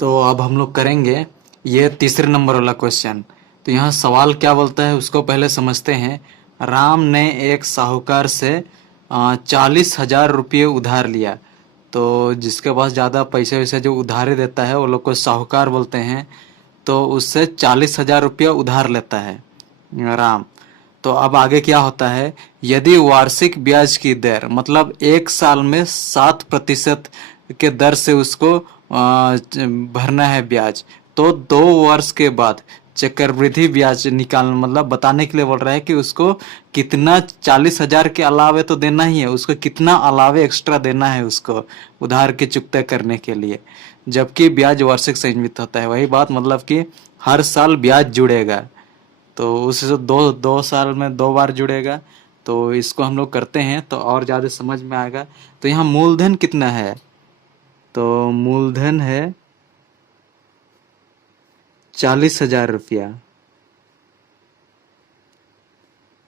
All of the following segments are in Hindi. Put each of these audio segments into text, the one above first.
तो अब हम लोग करेंगे ये तीसरे नंबर वाला क्वेश्चन। तो यहाँ सवाल क्या बोलता है उसको पहले समझते हैं। राम ने एक साहूकार से 40,000 रुपये उधार लिया। तो जिसके पास ज़्यादा पैसे वैसे जो उधारी देता है वो लोग को साहूकार बोलते हैं। तो उससे 40,000 रुपया उधार लेता है राम। तो अब आगे क्या होता है, यदि वार्षिक ब्याज की दर मतलब एक साल में 7% के दर से उसको भरना है ब्याज, तो 2 वर्ष के बाद चक्रवृद्धि ब्याज निकाल मतलब बताने के लिए बोल रहा है कि उसको कितना 40,000 के अलावे तो देना ही है, उसको कितना अलावे एक्स्ट्रा देना है उसको उधार की चुकता करने के लिए, जबकि ब्याज वार्षिक संचित होता है। वही बात मतलब कि हर साल ब्याज जुड़ेगा, तो उससे दो दो साल में 2 बार जुड़ेगा। तो इसको हम लोग करते हैं तो और ज़्यादा समझ में आएगा। तो यहाँ मूलधन कितना है, तो मूलधन है 40,000 रुपया।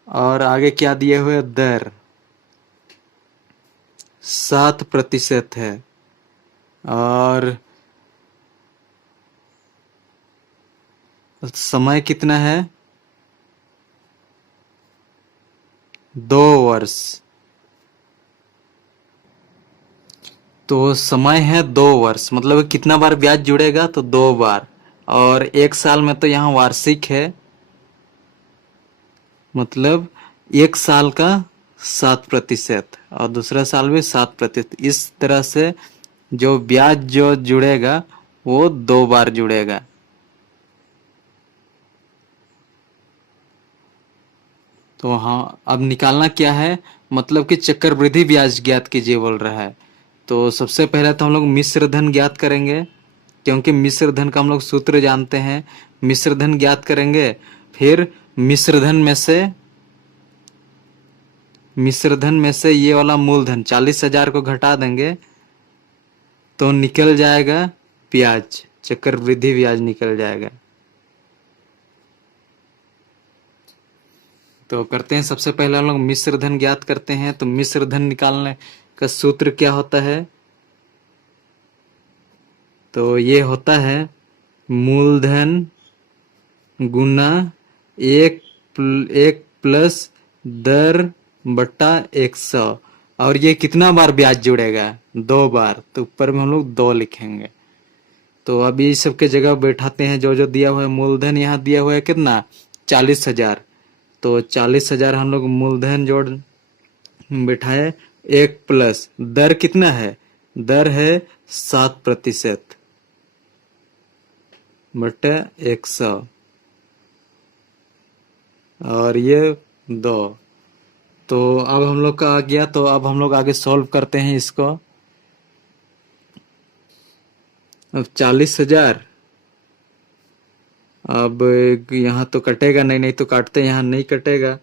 और आगे क्या दिए हुए, दर 7% है। और समय कितना है, 2 वर्ष। तो समय है 2 वर्ष, मतलब कितना बार ब्याज जुड़ेगा, तो 2 बार। और एक साल में तो यहाँ वार्षिक है, मतलब एक साल का 7% और दूसरा साल भी 7%। इस तरह से जो ब्याज जो जुड़ेगा वो 2 बार जुड़ेगा। तो हाँ, अब निकालना क्या है, मतलब कि चक्रवृद्धि ब्याज ज्ञात कीजिए बोल रहा है। तो सबसे पहले तो हम लोग मिश्र धन ज्ञात करेंगे, क्योंकि मिश्र धन का हम लोग सूत्र जानते हैं। मिश्र धन ज्ञात करेंगे, फिर मिश्र धन में से ये वाला मूलधन 40,000 को घटा देंगे तो निकल जाएगा ब्याज, चक्रवृद्धि ब्याज निकल जाएगा। तो करते हैं, सबसे पहले हम लोग मिश्र धन ज्ञात करते हैं। तो मिश्र धन निकालने का सूत्र क्या होता है, तो ये होता है मूलधन गुना एक प्लस दर बटा 100। और ये कितना बार ब्याज जुड़ेगा, 2 बार, तो ऊपर में हम लोग 2 लिखेंगे। तो अभी इस सब के जगह बैठाते हैं, जो जो दिया हुआ है। मूलधन यहाँ दिया हुआ है कितना, 40,000। तो 40,000 हम लोग मूलधन जोड़ बैठाए, एक प्लस दर कितना है, दर है 7% बटे 100, और ये 2। तो अब हम लोग का आ गया। तो अब हम लोग आगे सॉल्व करते हैं इसको। अब 40,000, अब यहाँ तो कटेगा नहीं, नहीं तो काटते, यहाँ नहीं कटेगा।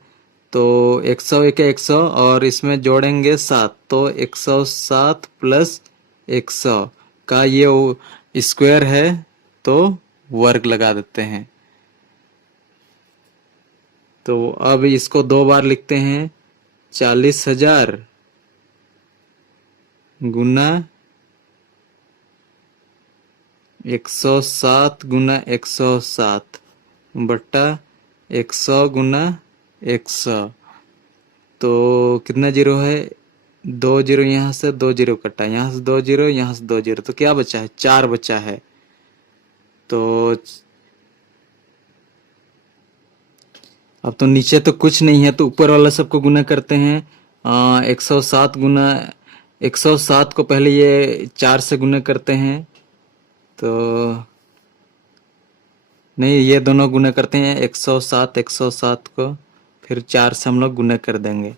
तो 100 एक 100 और इसमें जोड़ेंगे 7, तो 107 प्लस 100 का ये स्क्वायर है, तो वर्ग लगा देते हैं। तो अब इसको 2 बार लिखते हैं, 40,000 गुना 107 गुना 107 बट्टा 100 गुना 100। तो कितना जीरो है, 2 जीरो, यहाँ से 2 जीरो कटा, यहाँ से 2 जीरो, यहाँ से 2 जीरो, तो क्या बचा है, 4 बचा है। तो अब तो नीचे तो कुछ नहीं है, तो ऊपर वाला सबको गुना करते हैं। 107 गुना 107 को पहले ये 4 से गुना करते हैं, तो नहीं, ये दोनों गुना करते हैं, 107 को फिर 4 से हम लोग गुना कर देंगे।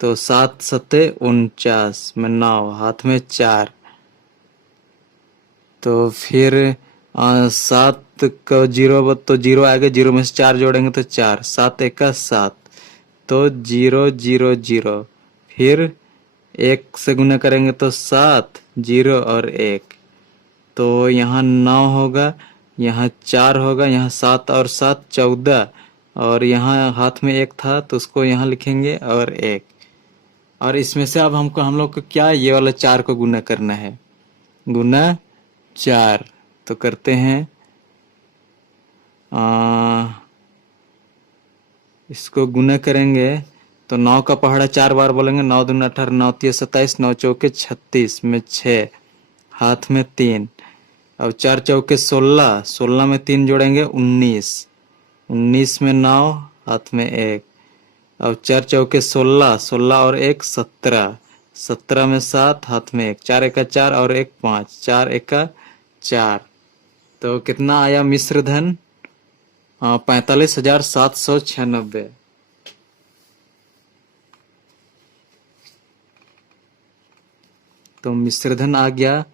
तो 7 सत्ते 49 में 9, हाथ में 4। तो फिर 7 का जीरो, तो जीरो आएगा, जीरो में से 4 जोड़ेंगे तो 4, 7 एक का 7, तो 0 0 0। फिर 1 से गुना करेंगे तो 7 0 और 1, तो यहाँ 9 होगा, यहाँ 4 होगा, यहाँ 7 और 7 14, और यहाँ हाथ में 1 था तो उसको यहाँ लिखेंगे और 1। और इसमें से अब हम लोग को क्या, ये वाला 4 को गुना करना है, गुना 4, तो करते हैं, इसको गुना करेंगे तो 9 का पहाड़ा 4 बार बोलेंगे, 9 दूनी 18, 9 तिया 27, 9 चौके 36 में 6, हाथ में 3, अब 4 चौके 16, 16 में 3 जोड़ेंगे 19, 19 में 9, हाथ में 1, अब 4 चौके 16, 16 और 1 17, 17 में 7, हाथ में 1, 4 एका 4 और 1 5, 4 एका 4। तो कितना आया मिश्र धन? 45,796। तो मिश्र धन आ गया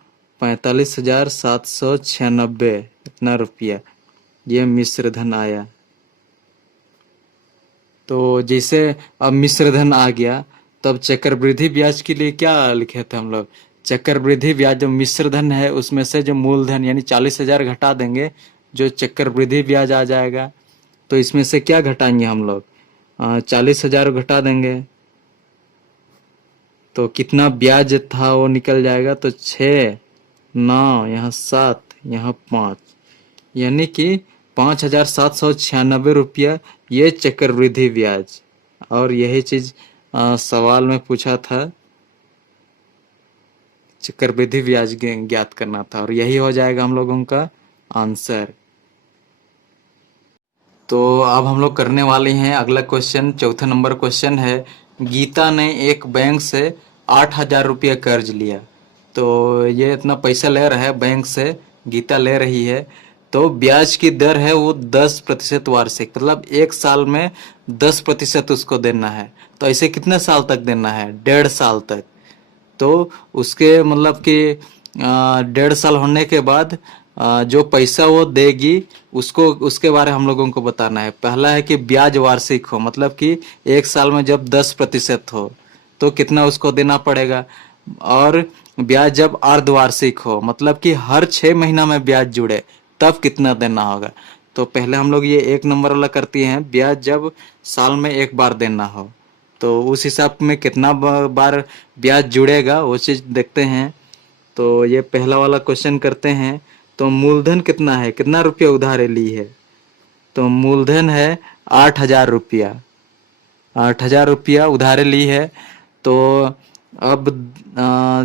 45,796, इतना रुपया ये मिश्र धन आया। तो जैसे अब मिश्र धन आ गया, तब चक्रवृद्धि ब्याज के लिए क्या लिखे थे हम लोग? चक्रवृद्धि ब्याज जो मिश्र धन है उसमें से जो मूलधन यानी 40,000 घटा देंगे, जो चक्रवृद्धि ब्याज आ जाएगा। तो इसमें से क्या घटाएंगे हम लोग? 40,000 घटा देंगे तो कितना ब्याज था वो निकल जाएगा। तो 6, 9, यहाँ 7, यहाँ 5, यानी कि 5,796 रुपया ये चक्रवृद्धि ब्याज। और यही चीज सवाल में पूछा था, चक्रवृद्धि ब्याज ज्ञात करना था, और यही हो जाएगा हम लोगों का आंसर। तो अब हम लोग करने वाले हैं अगला क्वेश्चन। चौथा नंबर क्वेश्चन है, गीता ने एक बैंक से 8,000 रुपया कर्ज लिया। तो ये इतना पैसा ले रहा है, बैंक से गीता ले रही है, तो ब्याज की दर है वो 10% वार्षिक, मतलब एक साल में 10% उसको देना है। तो ऐसे कितने साल तक देना है? 1.5 साल तक। तो उसके मतलब कि 1.5 साल होने के बाद जो पैसा वो देगी उसको, उसके बारे में हम लोगों को बताना है। पहला है कि ब्याज वार्षिक हो, मतलब कि एक साल में जब 10% हो तो कितना उसको देना पड़ेगा। और ब्याज जब अर्धवार्षिक हो, मतलब कि हर 6 महीना में ब्याज जुड़े, तब कितना देना होगा। तो पहले हम लोग ये 1 नंबर वाला करते हैं, ब्याज जब साल में 1 बार देना हो तो उस हिसाब में कितना बार ब्याज जुड़ेगा वो चीज देखते हैं। तो ये पहला वाला क्वेश्चन करते हैं। तो मूलधन कितना है, कितना रुपया उधारे ली है? तो मूलधन है 8,000 रुपया, 8,000 रुपया उधारे ली है। तो अब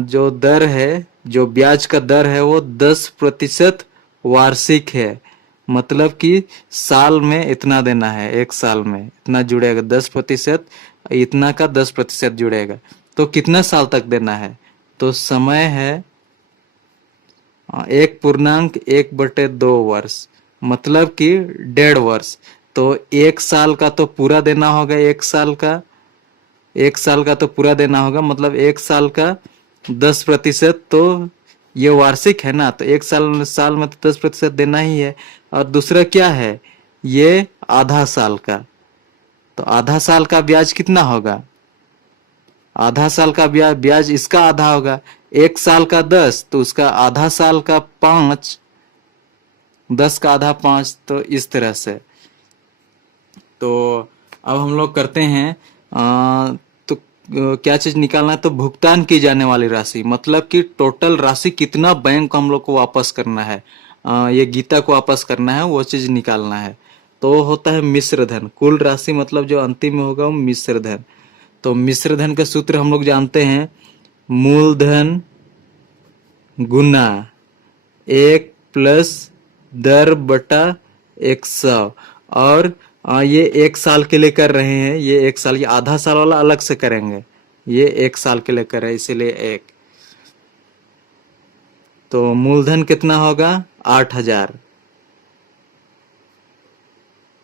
जो दर है, जो ब्याज का दर है वो 10% वार्षिक है, मतलब कि साल में इतना देना है, एक साल में इतना जुड़ेगा 10%, इतना का 10% जुड़ेगा। तो कितना साल तक देना है? तो समय है 1.1/2 वर्ष, मतलब कि 1.5 वर्ष। तो एक साल का तो पूरा देना होगा, एक साल का तो पूरा देना होगा, मतलब एक साल का 10%। तो ये वार्षिक है ना, तो एक साल में तो 10% देना ही है। और दूसरा क्या है, ये आधा साल का, तो आधा साल का ब्याज कितना होगा? आधा साल का ब्याज इसका आधा होगा, एक साल का 10 तो उसका आधा साल का 5, 10 का आधा 5, तो इस तरह से। तो अब हम लोग करते हैं तो क्या चीज निकालना है? तो भुगतान की जाने वाली राशि, मतलब कि टोटल राशि कितना बैंक को हम लोग को वापस करना है, ये गीता को वापस करना है, वो चीज निकालना है। तो होता है मिश्र धन, कुल राशि मतलब जो अंतिम में होगा वो मिश्र धन। तो मिश्र धन का सूत्र हम लोग जानते हैं, मूलधन गुना 1 प्लस दर बटा 100। और ये 1 साल के लिए कर रहे हैं, ये 1 साल, ये आधा साल वाला अलग से करेंगे, ये 1 साल के लिए कर रहे हैं इसीलिए 1। तो मूलधन कितना होगा? 8,000,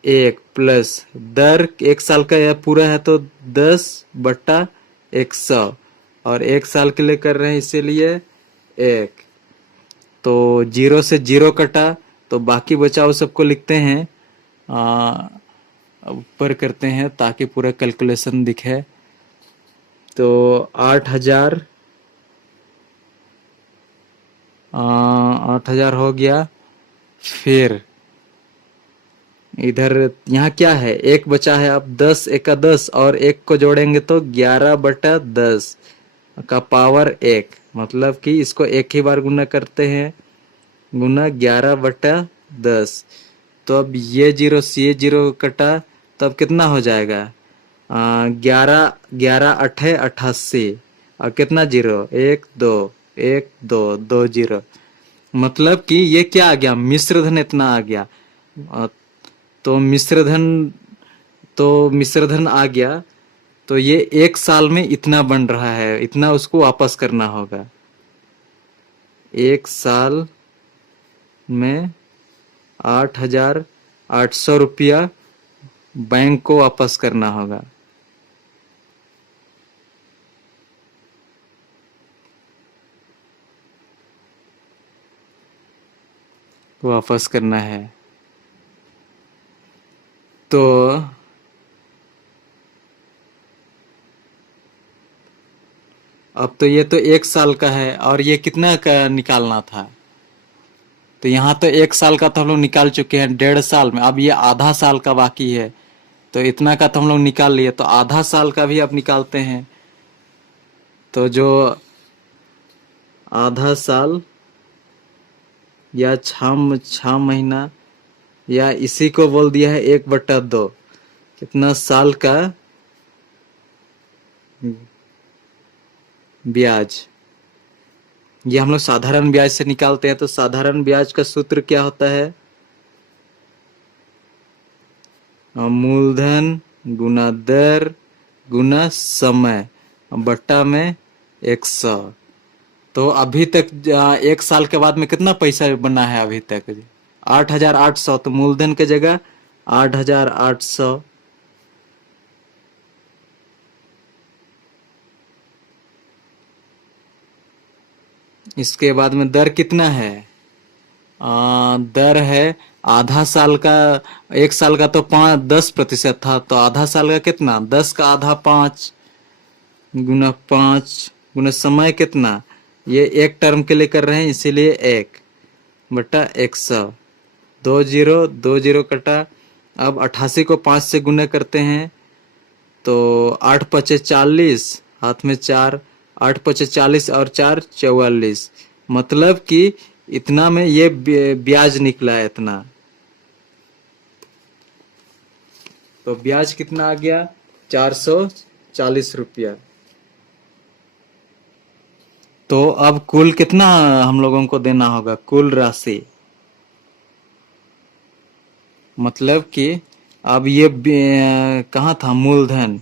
1 प्लस दर 1 साल का यह पूरा है तो 10/100, और 1 साल के लिए कर रहे हैं इसीलिए 1। तो 0 से 0 कटा, तो बाकी बचा वो सबको लिखते हैं, ऊपर करते हैं ताकि पूरा कैलकुलेशन दिखे। तो 8,000 8,000 हो गया। फिर इधर यहाँ क्या है, 1 बचा है, अब 10 एका 10 और 1 को जोड़ेंगे तो 11/10 का पावर 1, मतलब कि इसको 1 ही बार गुना करते हैं गुना 11/10। तो अब ये जीरो से ये जीरो कटा, तब कितना हो जाएगा? 11 11 8 88। और कितना जीरो? 1 2 1 2 2 जीरो। मतलब कि ये क्या आ गया? मिश्र धन इतना आ गया। अ, तो मिश्र धन आ गया। तो ये एक साल में इतना बन रहा है, इतना उसको वापस करना होगा। एक साल में 8,800 रुपया बैंक को वापस करना होगा। वापस करना है। तो अब तो ये तो एक साल का है, और ये कितना का निकालना था? तो यहाँ तो एक साल का तो हम लोग निकाल चुके हैं 1.5 साल में। अब ये आधा साल का बाकी है। तो इतना का तो हम लोग निकाल लिए, तो आधा साल का भी अब निकालते हैं। तो जो आधा साल या 6 महीना, या इसी को बोल दिया है 1/2, कितना साल का ब्याज। ये हम लोग साधारण ब्याज से निकालते हैं। तो साधारण ब्याज का सूत्र क्या होता है? मूलधन गुना दर गुना समय बट्टा में 100। तो अभी तक एक साल के बाद में कितना पैसा बना है अभी तक? 8,800। तो मूलधन के जगह 8,800। इसके बाद में दर कितना है? दर है आधा साल का। एक साल का तो 10% था, तो आधा साल का कितना? 10 का आधा 5 गुना 5 गुना समय कितना? ये एक टर्म के लिए कर रहे हैं, इसीलिए 1/100। 2 जीरो कटा। अब 88 को 5 से गुना करते हैं, तो 8×5 = 40, हाथ में 4। 8×5 = 40 और 4 = 44। मतलब कि इतना में ये ब्याज निकला है इतना। तो ब्याज कितना आ गया? 440 रुपया। तो अब कुल कितना हम लोगों को देना होगा? कुल राशि मतलब कि अब ये कहाँ था? मूलधन।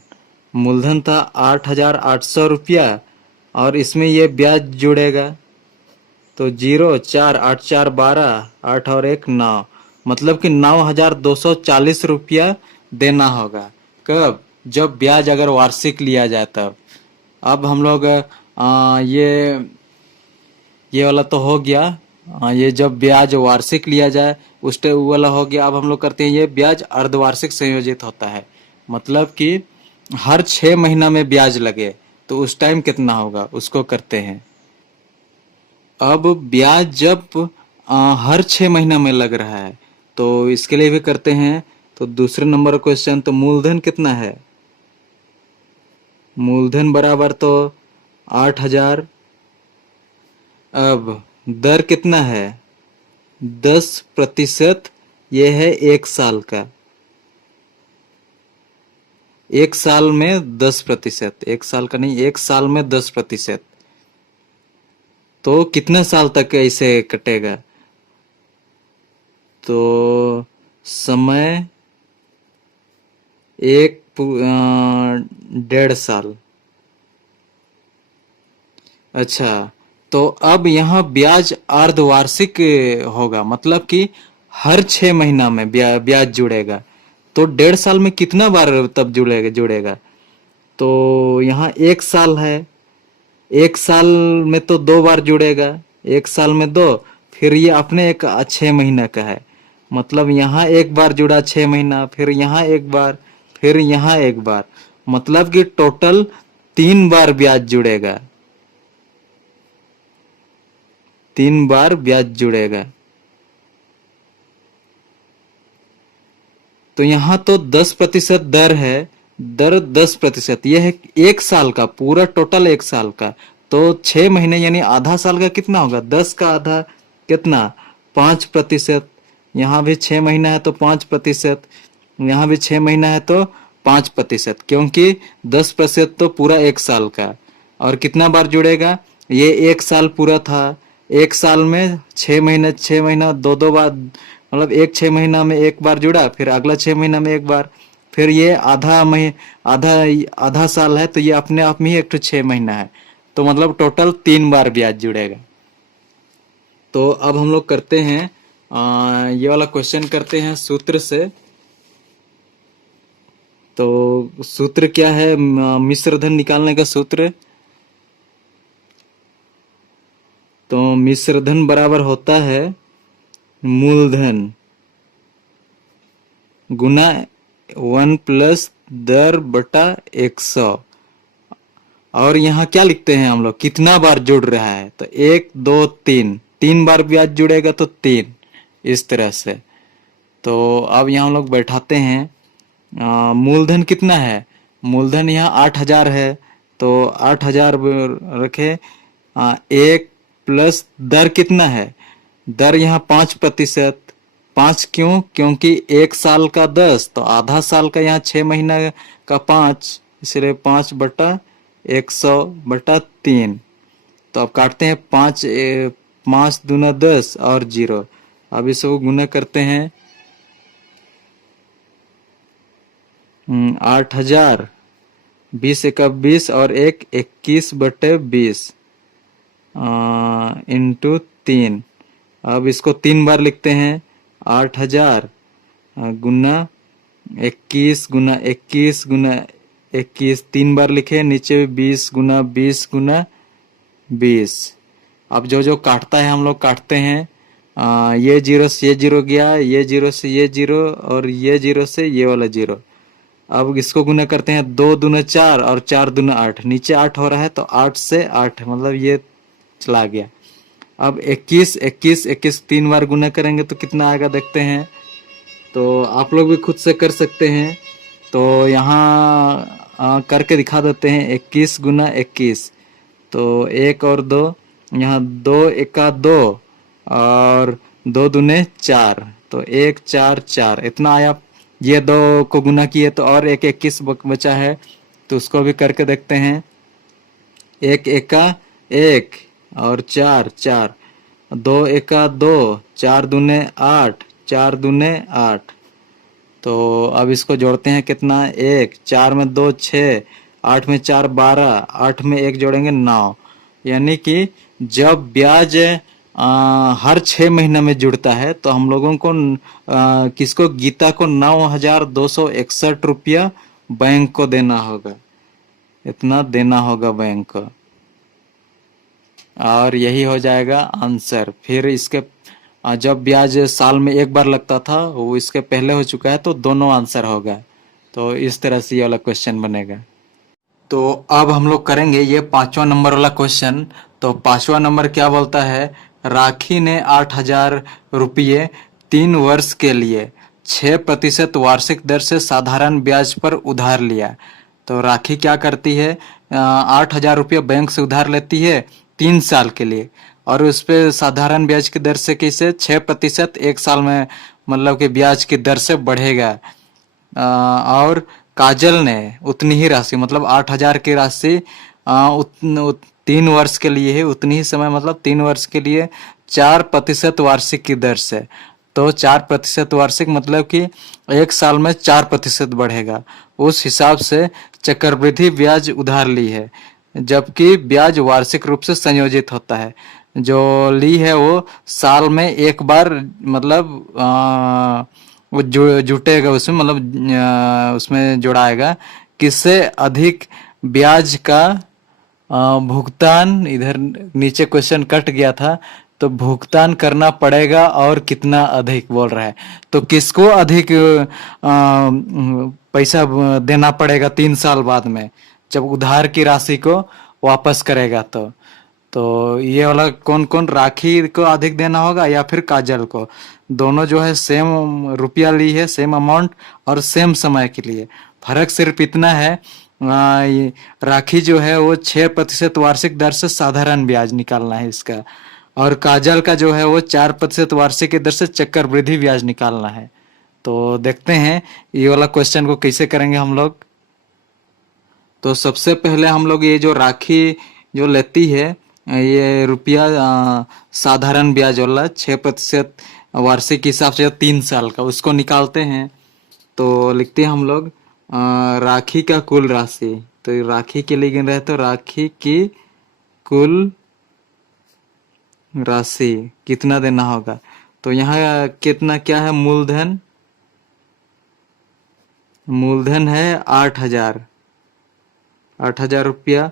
मूलधन था 8,800 रुपया, और इसमें ये ब्याज जुड़ेगा। तो 0 4 8 4 12, 8 और 1 9। मतलब कि 9,240 रुपया देना होगा। कब? जब ब्याज अगर वार्षिक लिया जाए तब। अब हम लोग ये वाला तो हो गया। ये जब ब्याज वार्षिक लिया जाए उस टाइम वाला हो गया। अब हम लोग करते हैं, ये ब्याज अर्धवार्षिक संयोजित होता है। मतलब कि हर 6 महीना में ब्याज लगे, तो उस टाइम कितना होगा उसको करते हैं। अब ब्याज जब हर 6 महीना में लग रहा है, तो इसके लिए भी करते हैं। तो दूसरे नंबर क्वेश्चन, तो मूलधन कितना है? मूलधन बराबर तो 8,000। अब दर कितना है? 10%। ये है एक साल का। एक साल में 10%, एक साल का नहीं, एक साल में 10%। तो कितने साल तक ऐसे कटेगा? तो समय 1.5 साल। अच्छा, तो अब यहाँ ब्याज अर्धवार्षिक होगा। मतलब कि हर 6 महीना में ब्याज जुड़ेगा। तो 1.5 साल में कितना बार तब जुड़ेगा? तो यहाँ एक साल है। एक साल में तो 2 बार जुड़ेगा। एक साल में 2। फिर ये अपने एक 6 महीना का है। मतलब यहाँ एक बार जुड़ा 6 महीना, फिर यहाँ एक बार, फिर यहाँ एक बार। मतलब कि टोटल 3 बार ब्याज जुड़ेगा। 3 बार ब्याज जुड़ेगा। तो यहाँ तो 10% दर है। दर 10%। यह है एक साल का, पूरा टोटल एक साल का। तो 6 महीने यानी आधा साल का कितना होगा? 10 का आधा कितना? 5%, यहाँ भी 6 महीना है तो 5%, यहाँ भी 6 महीना है तो 5%, क्योंकि 10% तो पूरा 1 साल का। और कितना बार जुड़ेगा, ये 1 साल पूरा था, 1 साल में 6 महीने, 6 महीना दो दो बार, मतलब एक 6 महीना में एक बार जुड़ा, फिर अगला 6 महीना में एक बार, फिर ये आधा आधा साल है तो ये अपने आप में ही एक 6 महीना है, तो मतलब टोटल 3 बार ब्याज जुड़ेगा। तो अब हम लोग करते हैं ये वाला क्वेश्चन करते हैं सूत्र से। तो सूत्र क्या है, मिश्र धन निकालने का सूत्र। तो मिश्र धन बराबर होता है मूलधन गुना 1 प्लस दर बटा 100। और यहाँ क्या लिखते हैं हम लोग, कितना बार जुड़ रहा है, तो 1 2 3, 3 बार ब्याज जुड़ेगा तो 3, इस तरह से। तो अब यहाँ हम लोग बैठाते हैं, मूलधन कितना है, मूलधन यहाँ 8,000 है, तो 8,000 रखे। 1 प्लस दर कितना है, दर यहाँ 5%, 5 क्यों, क्योंकि 1 साल का 10, तो आधा साल का यहाँ 6 महीना का 5, इसलिए 5/100/3। तो अब काटते हैं, 5 दूना 10 और 0। अब इसको गुना करते हैं, 8,000, 20 एका 20 और 1 21/20 इंटू 3। अब इसको 3 बार लिखते हैं, 8,000 गुना 21 गुना 21 गुना 21, 3 बार लिखे, नीचे 20 गुना 20 गुना 20। अब जो जो काटता है हम लोग काटते हैं, ये 0 से ये 0 गया, ये 0 से ये 0 और ये 0 से ये वाला 0। अब इसको गुना करते हैं, 2 दूना 4 और 4 दूना 8, नीचे 8 हो रहा है तो 8 से 8, मतलब ये चला गया। अब 21 21 21 3 बार गुना करेंगे तो कितना आएगा देखते हैं। तो आप लोग भी खुद से कर सकते हैं, तो यहाँ करके दिखा देते हैं। 21 गुना 21, तो 1 और 2, यहाँ 2 एका 2 और 2 दूने 4, तो 1 4 4 इतना आया। ये 2 को गुना किए तो और एक 21 बचा है, तो उसको भी करके देखते हैं। 1 एका 1 और 4 4, 2 एका 2, 4 दूने 8, 4 दूने 8। तो अब इसको जोड़ते हैं, कितना, 1 4 में 2 6, 8 में 4 12, 8 में 1 जोड़ेंगे 9। यानी कि जब ब्याज हर 6 महीना में जुड़ता है तो हम लोगों को किसको, गीता को 9,261 रुपया बैंक को देना होगा, इतना देना होगा बैंक को। और यही हो जाएगा आंसर। फिर इसके जब ब्याज साल में एक बार लगता था वो इसके पहले हो चुका है, तो दोनों आंसर होगा। तो इस तरह से ये वाला क्वेश्चन बनेगा। तो अब हम लोग करेंगे ये 5वां नंबर वाला क्वेश्चन। तो 5वां नंबर क्या बोलता है, राखी ने 8,000 रुपये 3 वर्ष के लिए 6% वार्षिक दर से साधारण ब्याज पर उधार लिया। तो राखी क्या करती है, 8,000 रुपये बैंक से उधार लेती है 3 साल के लिए, और उस पर साधारण ब्याज की दर से कैसे 6% 1 साल में, मतलब कि ब्याज की दर से बढ़ेगा। और काजल ने उतनी ही राशि, मतलब 8,000 की राशि 3 वर्ष के लिए है, उतनी ही समय, मतलब 3 वर्ष के लिए 4% वार्षिक की दर से। तो 4% वार्षिक मतलब कि 1 साल में 4% बढ़ेगा, उस हिसाब से चक्रवृद्धि ब्याज उधार ली है, जबकि ब्याज वार्षिक रूप से संयोजित होता है। जो ली है वो साल में एक बार, मतलब वो जुटेगा उसमें, मतलब उसमें जोड़ाएगा। किससे अधिक ब्याज का भुगतान, इधर नीचे क्वेश्चन कट गया था, तो भुगतान करना पड़ेगा और कितना अधिक बोल रहा है। तो किसको अधिक पैसा देना पड़ेगा 3 साल बाद में, जब उधार की राशि को वापस करेगा। तो ये वाला कौन कौन, राखी को अधिक देना होगा या फिर काजल को। दोनों जो है सेम रुपया ली है, सेम अमाउंट और सेम समय के लिए। फर्क सिर्फ इतना है, राखी जो है वो 6% वार्षिक दर से साधारण ब्याज निकालना है इसका, और काजल का जो है वो 4% वार्षिक दर से चक्रवृद्धि ब्याज निकालना है। तो देखते हैं ये वाला क्वेश्चन को कैसे करेंगे हम लोग। तो सबसे पहले हम लोग ये जो राखी जो लेती है ये रुपया साधारण ब्याज वाला 6% वार्षिक हिसाब से 3 साल का उसको निकालते हैं। तो लिखते हैं हम लोग राखी का कुल राशि। तो ये राखी के लिए गिन रहे हैं, तो राखी की कुल राशि कितना देना होगा। तो यहाँ कितना क्या है, मूलधन, मूलधन है 8,000, 8,000 रुपया।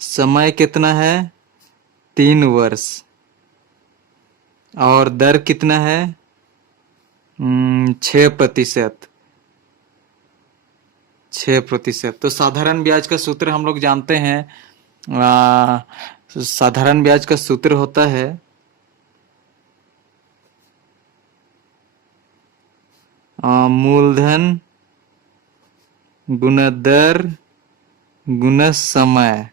समय कितना है 3 वर्ष। और दर कितना है 6%, 6%। तो साधारण ब्याज का सूत्र हम लोग जानते हैं। साधारण ब्याज का सूत्र होता है मूलधन गुना दर गुना समय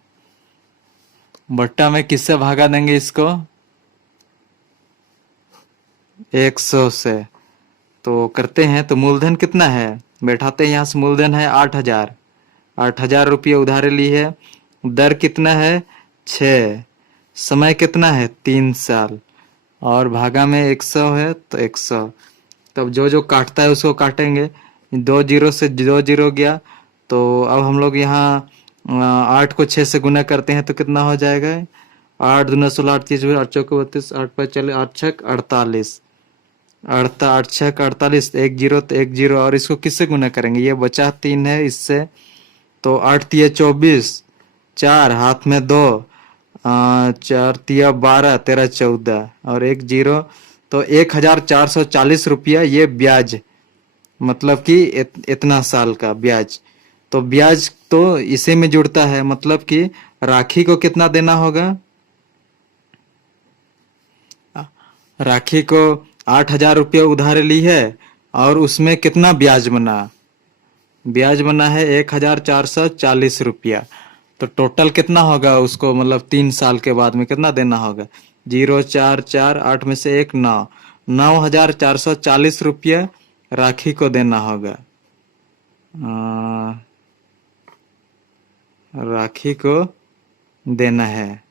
बट्टा में किससे भागा देंगे इसको 100 से। तो करते हैं, तो मूलधन कितना है बैठाते हैं यहाँ से, मूलधन है 8,000, 8,000 रुपये उधार ली है। दर कितना है 6, समय कितना है 3 साल, और भागा में 100 है तो 100। तब जो जो काटता है उसको काटेंगे, 2 जीरो से 2 जीरो गया। तो अब हम लोग यहाँ 8 को 6 से गुना करते हैं तो कितना हो जाएगा 8 दूना 16, 8 30, 8 चौके 32, 8 5 40, 8 छक 48, 8 छक 48, 1 जीरो तो 1 जीरो। और इसको किससे गुना करेंगे, ये बचा 3 है इससे, तो 8 तिया 24, 4 हाथ में 2, 4 तिया 12, 13 14 और 1 जीरो। तो 1,440 रुपया ये ब्याज, मतलब कि इतना साल का ब्याज। तो ब्याज तो इसी में जुड़ता है, मतलब कि राखी को कितना देना होगा, राखी को 8,000 रुपया उधार ली है और उसमें कितना ब्याज बना, ब्याज बना है 1,440 रुपया। तो टोटल कितना होगा उसको, मतलब 3 साल के बाद में कितना देना होगा, 0 4 4 8 में से 1 9, 9,440 रुपया राखी को देना होगा। राखी को देना है।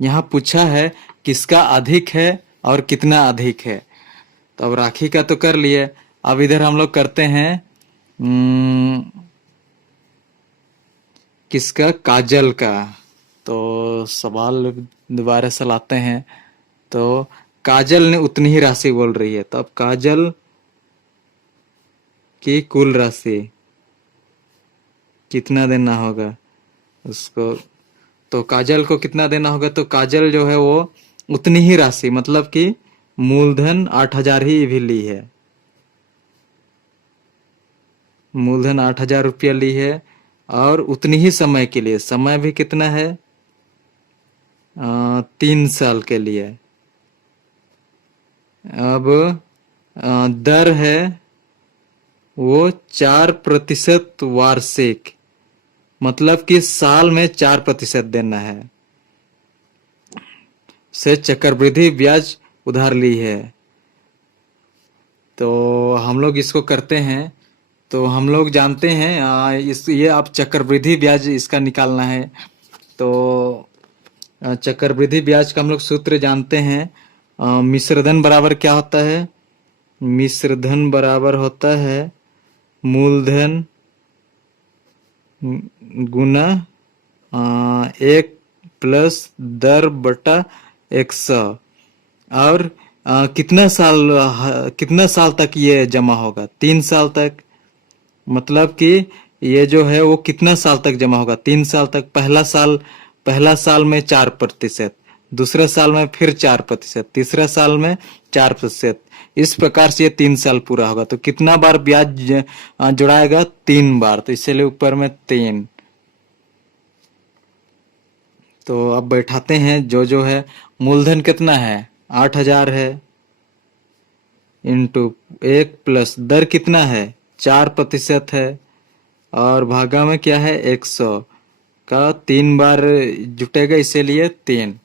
यहाँ पूछा है किसका अधिक है और कितना अधिक है। तो अब राखी का तो कर लिए, अब इधर हम लोग करते हैं किसका, काजल का। तो सवाल दोबारा से लाते हैं। तो काजल ने उतनी ही राशि बोल रही है, तो अब काजल की कुल राशि कितना देना होगा उसको। तो काजल को कितना देना होगा, तो काजल जो है वो उतनी ही राशि, मतलब कि मूलधन 8,000 ही भी ली है, मूलधन 8,000 रुपया ली है और उतनी ही समय के लिए, समय भी कितना है 3 साल के लिए। अब दर है वो 4% वार्षिक, मतलब कि साल में 4% देना है, से चक्रवृद्धि ब्याज उधार ली है। तो हम लोग इसको करते हैं। तो हम लोग जानते हैं इस ये आप चक्रवृद्धि ब्याज इसका निकालना है। तो चक्रवृद्धि ब्याज का हम लोग सूत्र जानते हैं। मिश्रधन बराबर क्या होता है, मिश्रधन बराबर होता है मूलधन गुना 1 प्लस दर बटा 100। और कितना साल तक ये जमा होगा, 3 साल तक। मतलब कि ये जो है वो कितना साल तक जमा होगा, 3 साल तक। पहला साल में 4%, दूसरे साल में फिर 4%, तीसरे साल में 4%। इस प्रकार से ये 3 साल पूरा होगा। तो कितना बार ब्याज जुड़ाएगा, 3 बार, तो इसलिए ऊपर में 3। तो अब बैठाते हैं, जो जो है मूलधन कितना है 8,000 है, इंटू 1 प्लस दर कितना है 4% है, और भागा में क्या है 100 का 3 बार जुटेगा, इसीलिए 3।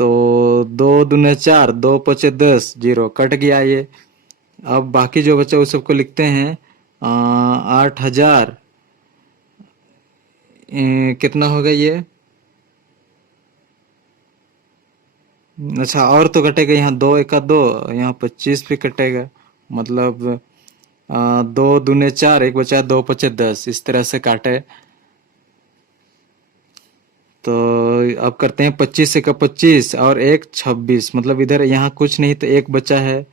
तो 2 दूने 4, 2 5 10, 0 कट गया ये। अब बाकी जो बचा उस सबको लिखते हैं 8,000 कितना होगा ये। अच्छा और तो कटेगा, यहाँ 2 1 2, यहाँ 25 भी कटेगा। मतलब 2 दूने 4, एक बचा 2 5 10, इस तरह से काटे। तो अब करते हैं 25 1 25 और 1 26, मतलब इधर यहाँ कुछ नहीं तो एक बचा है।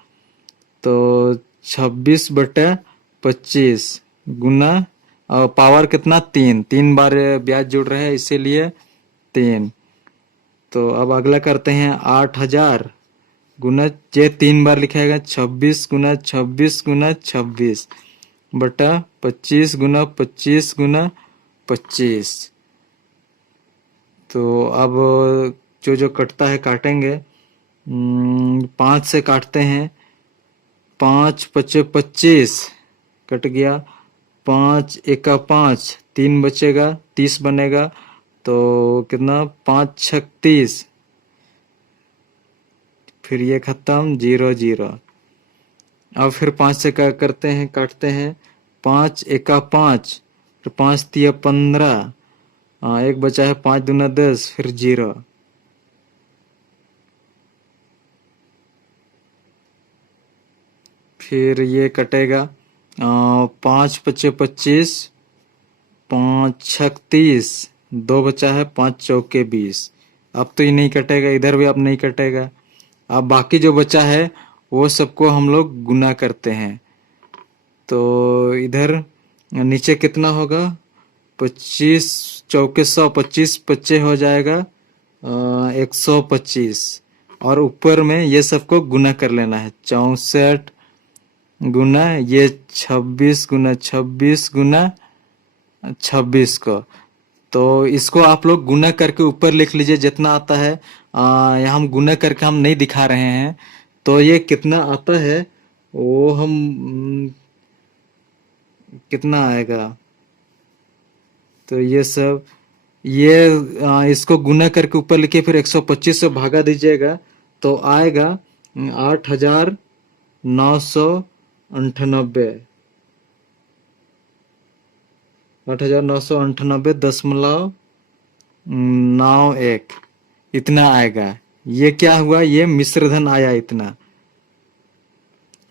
तो 26/25 गुना, और पावर कितना 3, 3 बार ब्याज जुड़ रहा है इसीलिए 3। तो अब अगला करते हैं 8,000 गुना, ये 3 बार लिखाएगा 26 गुना 26 गुना 26 बटा 25 गुना 25 गुना 25। तो अब जो जो कटता है काटेंगे। 5 से काटते हैं, 5 5 25 कट गया। 5 1 5, 3 बचेगा, 30 बनेगा। तो कितना 5 6 30, फिर ये खत्म 0 0। अब फिर 5 से क्या करते हैं, काटते हैं। 5 1 5, फिर 5 3 15, एक बचा है 5 दूना 10, फिर 0। फिर ये कटेगा 5 5 25, 5 6 30, 2 बचा है 5 चौके 20। अब तो ये नहीं कटेगा, इधर भी अब नहीं कटेगा। अब बाकी जो बचा है वो सबको हम लोग गुना करते हैं। तो इधर नीचे कितना होगा, 25 चौके 100, 25 25 हो जाएगा 125। और ऊपर में ये सबको गुना कर लेना है, 64 गुना ये 26 गुना 26 गुना 26 को। तो इसको आप लोग गुना करके ऊपर लिख लीजिए जितना आता है। यहाँ हम गुना करके हम नहीं दिखा रहे हैं। तो ये कितना आता है वो हम कितना आएगा। तो ये सब ये इसको गुना करके ऊपर लिखिए, फिर 125 से भागा दीजिएगा तो आएगा 8,998। 8,998.91 इतना आएगा। ये क्या हुआ, ये मिश्रधन आया इतना।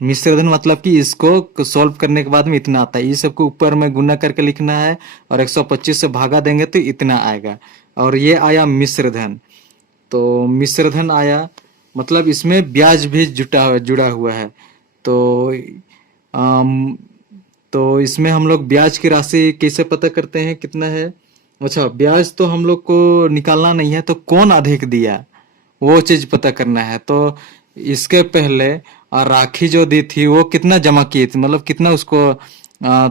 मिश्रधन मतलब कि इसको सॉल्व करने के बाद में इतना आता है। ये सबको ऊपर में गुना करके लिखना है और 125 से भागा देंगे तो इतना आएगा। और ये आया मिश्रधन। तो मिश्रधन आया मतलब इसमें ब्याज भी जुड़ा हुआ है। तो आम, तो इसमें हम लोग ब्याज की राशि कैसे पता करते हैं कितना है। अच्छा, ब्याज तो हम लोग को निकालना नहीं है, तो कौन अधिक दिया वो चीज पता करना है। तो इसके पहले राखी जो दी थी वो कितना जमा की थी, मतलब कितना उसको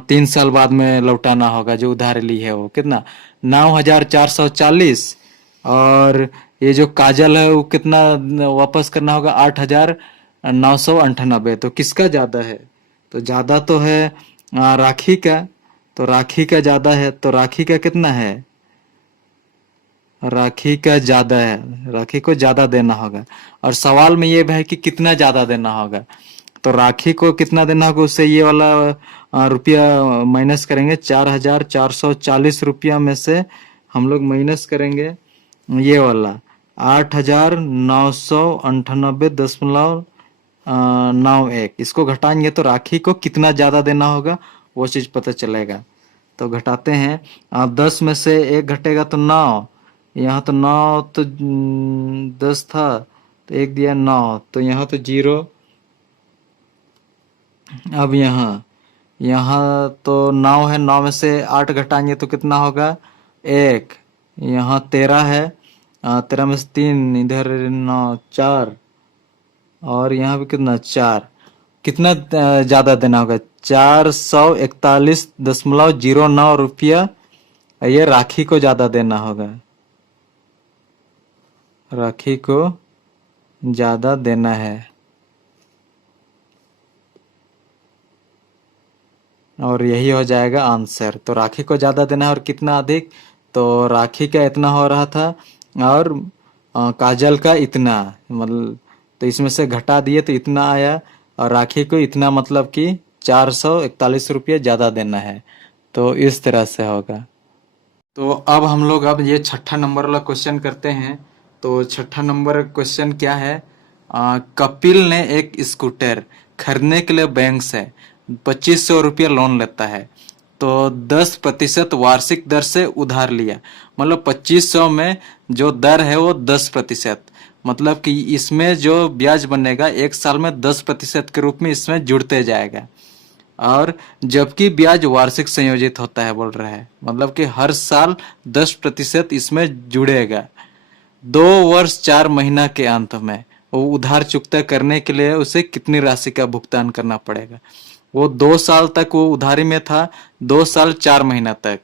3 साल बाद में लौटाना होगा। जो उधार ली है वो कितना 9,440। और ये जो काजल है वो कितना वापस करना होगा 8,998। तो किसका ज्यादा है, तो ज्यादा तो है राखी का। तो राखी का ज्यादा है, तो राखी का कितना है, राखी का ज्यादा है, राखी को ज्यादा देना होगा। और सवाल में ये भी है कि कितना ज्यादा देना होगा। तो राखी को कितना देना होगा, उससे ये वाला रुपया माइनस करेंगे। 4,440 रुपया में से हम लोग माइनस करेंगे ये वाला 8,998.91। इसको घटाएंगे तो राखी को कितना ज्यादा देना होगा वो चीज पता चलेगा। तो घटाते हैं। 10 में से 1 घटेगा तो 9। यहाँ तो 9 तो 10 था तो 1 दिया 9, तो यहाँ तो 0। अब यहाँ तो 9 है, 9 में से 8 घटाएंगे तो कितना होगा 1। यहाँ 13 है, 13 में से 3 इधर 9 4, और यहाँ भी कितना 4। कितना ज्यादा देना होगा 441.09 रुपया। ये राखी को ज्यादा देना होगा, राखी को ज्यादा देना है। और यही हो जाएगा आंसर। तो राखी को ज्यादा देना है और कितना अधिक, तो राखी का इतना हो रहा था और काजल का इतना, मतलब तो इसमें से घटा दिए तो इतना आया, और राखी को इतना, मतलब कि 441 रुपये ज़्यादा देना है। तो इस तरह से होगा। तो अब हम लोग अब ये छठा नंबर वाला क्वेश्चन करते हैं। तो छठा नंबर क्वेश्चन क्या है? कपिल ने एक स्कूटर खरीदने के लिए बैंक से 2500 रुपये लोन लेता है। तो 10% वार्षिक दर से उधार लिया, मतलब 2500 में जो दर है वो 10%, मतलब कि इसमें जो ब्याज बनेगा 1 साल में 10% के रूप में इसमें जुड़ते जाएगा। और जबकि ब्याज वार्षिक संयोजित होता है बोल रहा है, मतलब कि हर साल 10% इसमें जुड़ेगा। 2 वर्ष 4 महीना के अंत में वो उधार चुकता करने के लिए उसे कितनी राशि का भुगतान करना पड़ेगा? वो 2 साल तक वो उधारी में था, 2 साल 4 महीना तक।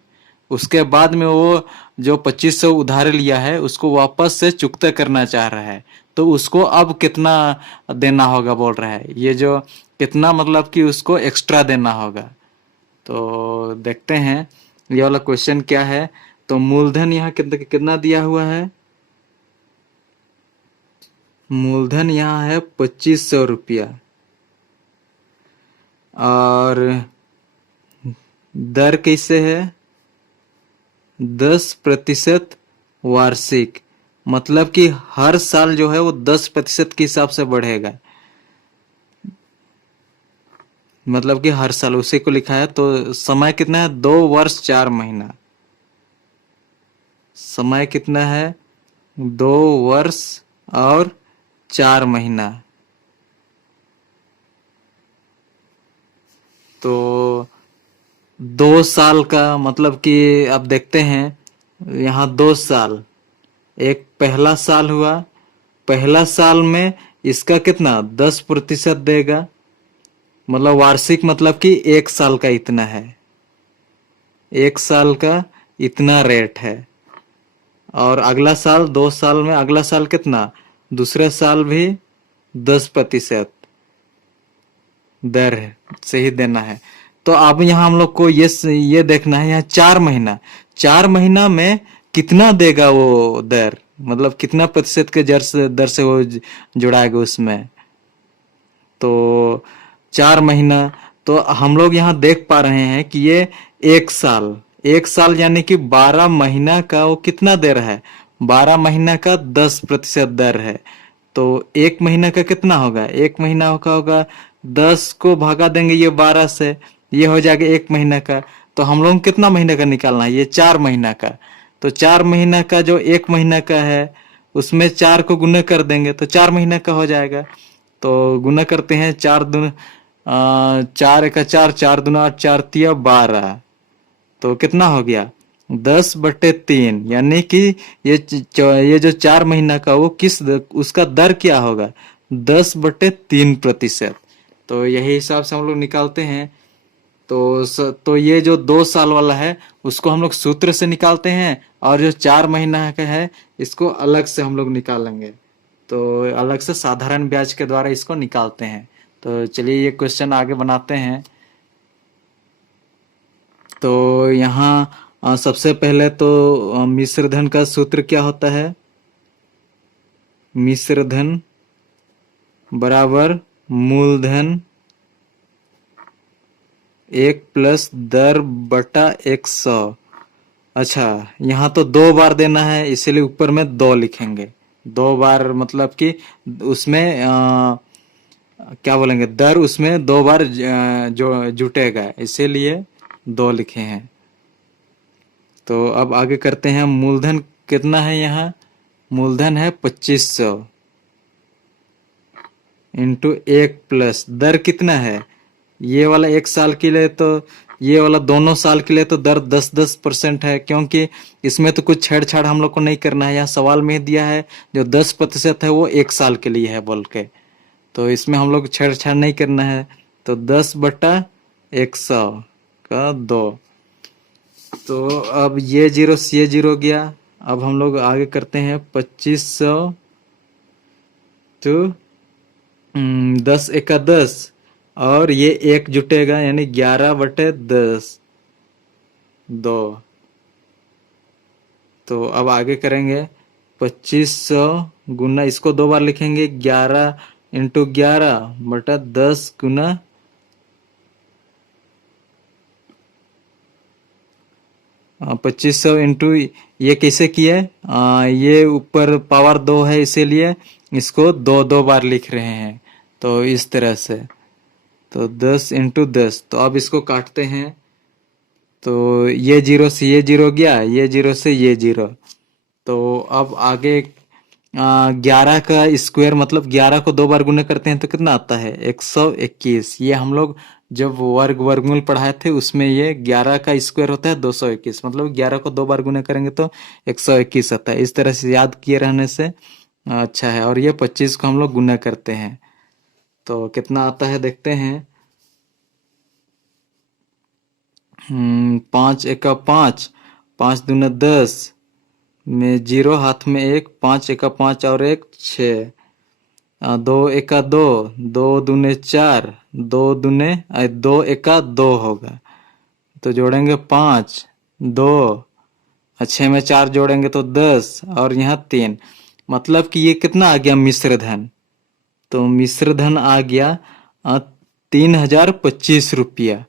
उसके बाद में वो जो 2500 उधार लिया है उसको वापस से चुकता करना चाह रहा है, तो उसको अब कितना देना होगा बोल रहा है। ये जो कितना, मतलब कि उसको एक्स्ट्रा देना होगा। तो देखते हैं ये वाला क्वेश्चन क्या है। तो मूलधन यहाँ कितना कितना दिया हुआ है? मूलधन यहाँ है 2500 रुपया, और दर कैसे है? 10% वार्षिक, मतलब कि हर साल जो है वो 10% के हिसाब से बढ़ेगा, मतलब कि हर साल उसी को लिखा है। तो समय कितना है? 2 वर्ष 4 महीना। समय कितना है? 2 वर्ष और 4 महीना। तो 2 साल का, मतलब कि अब देखते हैं यहाँ 2 साल, एक पहला साल हुआ, पहला साल में इसका कितना 10% देगा, मतलब वार्षिक, मतलब कि 1 साल का इतना है, 1 साल का इतना रेट है। और अगला साल 2 साल में अगला साल कितना, दूसरे साल भी 10% दर से ही देना है। तो अब यहाँ हम लोग को ये देखना है, यहाँ 4 महीना, 4 महीना में कितना देगा वो दर, मतलब कितना प्रतिशत के दर से वो जुड़ाएगा उसमें। तो 4 महीना, तो हम लोग यहाँ देख पा रहे हैं कि ये 1 साल, 1 साल यानी कि 12 महीना का वो कितना दर है? 12 महीना का 10% दर है। तो 1 महीना का कितना होगा? 1 महीना का होगा 10 को भागा देंगे ये 12 से, ये हो जाएगा 1 महीना का। तो हम लोग कितना महीने का निकालना है? ये 4 महीना का। तो 4 महीना का जो 1 महीना का है उसमें 4 को गुना कर देंगे तो 4 महीना का हो जाएगा। तो गुना करते हैं, 4 चार दूना 4 तिया 12, तो कितना हो गया? 10/3, यानी कि ये जो 4 महीना का वो उसका दर क्या होगा? 10/3%। तो यही हिसाब से हम लोग निकालते हैं। तो ये जो 2 साल वाला है उसको हम लोग सूत्र से निकालते हैं, और जो 4 महीना का है इसको अलग से हम लोग निकालेंगे। तो अलग से साधारण ब्याज के द्वारा इसको निकालते हैं। तो चलिए ये क्वेश्चन आगे बनाते हैं। तो यहाँ सबसे पहले तो मिश्र धन का सूत्र क्या होता है? मिश्र धन बराबर मूलधन 1+दर/100। अच्छा, यहाँ तो 2 बार देना है इसीलिए ऊपर में 2 लिखेंगे। 2 बार मतलब कि उसमें क्या बोलेंगे, दर उसमें 2 बार जो जुटेगा, इसीलिए 2 लिखे हैं। तो अब आगे करते हैं। मूलधन कितना है यहाँ? मूलधन है 2500 इंटू 1+ दर कितना है? ये वाला 1 साल के लिए, तो ये वाला दोनों साल के लिए तो दर 10% है, क्योंकि इसमें तो कुछ छेड़छाड़ हम लोग को नहीं करना है। यहाँ सवाल में दिया है जो 10% है वो 1 साल के लिए है बोल के, तो इसमें हम लोग छेड़छाड़ नहीं करना है। तो 10/100 का 2। तो अब ये जीरो से ये जीरो गया। अब हम लोग आगे करते हैं 2500 तो 10 × 10, और ये 1 जुटेगा यानी 11/10 2। तो अब आगे करेंगे 2500 गुना, इसको 2 बार लिखेंगे, 11 इंटू 11 बटा 10 गुना 2500 इंटू, ये कैसे किया है, ये ऊपर पावर 2 है इसीलिए इसको 2 बार लिख रहे हैं, तो इस तरह से। तो 10 इंटू 10, तो अब इसको काटते हैं, तो ये 0 से ये 0 गया, ये 0 से ये 0। तो अब आगे 11 का स्क्वायर मतलब 11 को 2 बार गुना करते हैं तो कितना आता है, 121। ये हम लोग जब वर्गमूल पढ़ाए थे उसमें ये 11 का स्क्वायर होता है 221, मतलब 11 को 2 बार गुना करेंगे तो 121 आता है। इस तरह से याद किए रहने से अच्छा है। और ये 25 को हम लोग गुना करते हैं तो कितना आता है देखते हैं। 5 एका 5, 5 दूना 10 में 0 हाथ में 1, 5 एका 5 और 1 6, 2 एका 2, 2 दूने 4, 2 दूने 2 एका 2 होगा, तो जोड़ेंगे 5, 2, 6 में 4 जोड़ेंगे तो 10 और यहाँ 3, मतलब कि ये कितना आ गया मिश्र धन। तो मिश्र धन आ गया 3025 रुपया।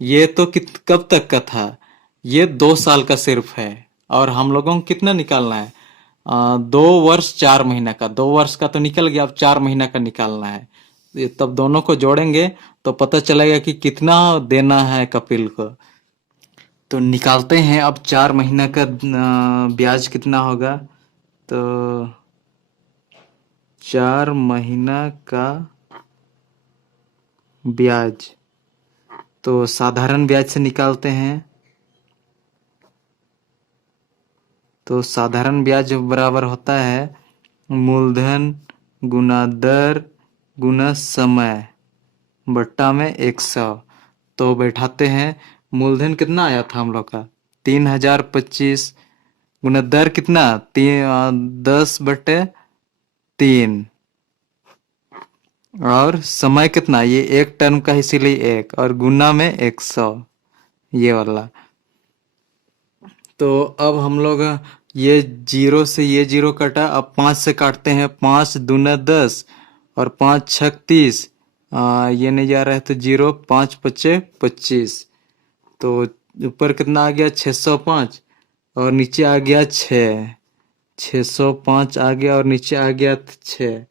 ये तो कब तक का था, ये 2 साल का सिर्फ है। और हम लोगों को कितना निकालना है, 2 वर्ष 4 महीना का। 2 वर्ष का तो निकल गया, अब 4 महीना का निकालना है। तब दोनों को जोड़ेंगे तो पता चलेगा कि कितना देना है कपिल को। तो निकालते हैं अब 4 महीना का ब्याज कितना होगा। तो 4 महीना का ब्याज, तो साधारण ब्याज से निकालते हैं। तो साधारण ब्याज बराबर होता है मूलधन गुना दर गुना समय बट्टा में 100। तो बैठाते हैं, मूलधन कितना आया था हम लोग का 3025 गुना दर कितना 10/3 और समय कितना, ये एक टर्म का इसीलिए 1 और गुना में 100 ये वाला। तो अब हम लोग ये 0 से ये 0 कटा, अब 5 से काटते हैं। 5 दूना 10 और 5 छक 30, ये नहीं जा रहा है तो 0, 5 पचे 25। तो ऊपर कितना आ गया 605 और नीचे आ गया 6, 605 आ गया और नीचे आ गया 6।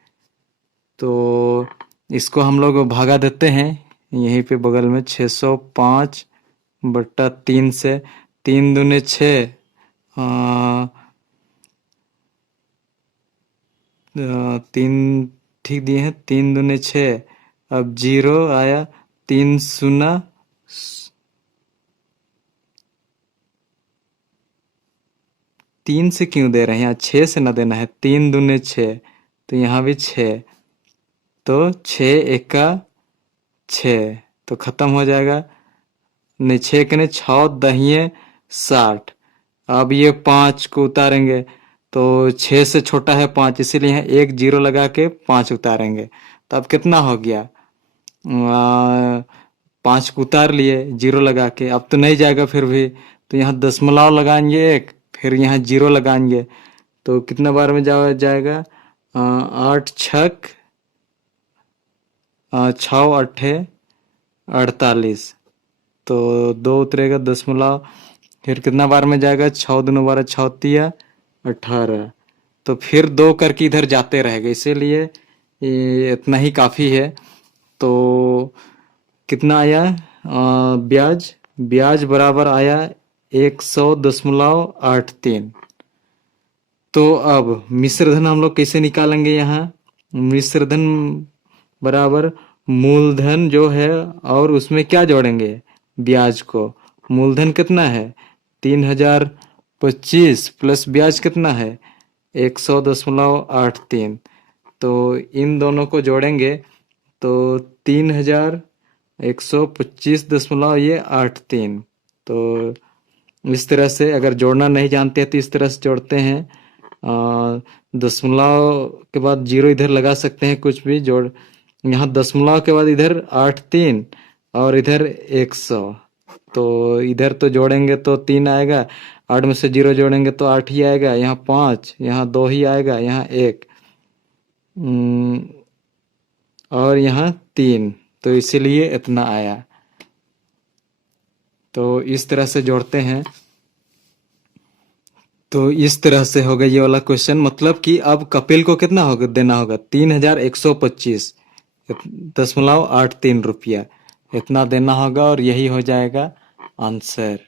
तो इसको हम लोग भागा देते हैं यहीं पे बगल में, 605/3 से। 3 दूने 6, 3 ठीक दिए हैं, 3 दूने 6, अब 0 आया, 3 शून्य 3 से क्यों दे रहे हैं, यहाँ 6 से ना देना है। 3 दूने 6, तो यहाँ भी 6, तो 6 एका 6, तो खत्म हो जाएगा। नहीं 6 के नहीं 6 दहिए 60। अब ये 5 को उतारेंगे तो 6 से छोटा है 5, इसीलिए यहाँ 1 0 लगा के 5 उतारेंगे। तो अब कितना हो गया, 5 को उतार लिए 0 लगा के, अब तो नहीं जाएगा फिर भी, तो यहाँ दशमलव लगाएंगे 1, फिर यहाँ 0 लगाएंगे, तो कितना बार में जाएगा 8 छक 6 अट्ठे 48, तो 2 उतरेगा दशमलव, फिर कितना बार में जाएगा 6 दूना 12 6 तिया 18, तो फिर 2 करके इधर जाते रहेगा, इसीलिए ये इतना ही काफ़ी है। तो कितना आया ब्याज बराबर आया 100.83। तो अब मिश्रधन हम लोग कैसे निकालेंगे, यहाँ मिश्रधन बराबर मूलधन जो है और उसमें क्या जोड़ेंगे, ब्याज को। मूलधन कितना है 3025 प्लस ब्याज कितना है 100.83, तो इन दोनों को जोड़ेंगे तो 3125.83। तो इस तरह से अगर जोड़ना नहीं जानते हैं तो इस तरह से जोड़ते हैं, दशमलव के बाद 0 इधर लगा सकते हैं, कुछ भी जोड़, यहाँ दशमलव के बाद इधर 83 और इधर 100, तो इधर तो जोड़ेंगे तो 3 आएगा 8 में से 0 जोड़ेंगे तो 8 ही आएगा, यहाँ 5, यहाँ 2 ही आएगा, यहाँ 1 और यहाँ 3, तो इसीलिए इतना आया। तो इस तरह से जोड़ते हैं। तो इस तरह से होगा ये वाला क्वेश्चन, मतलब कि अब कपिल को कितना होगा देना होगा 3125.83 रुपया इतना देना होगा और यही हो जाएगा आंसर।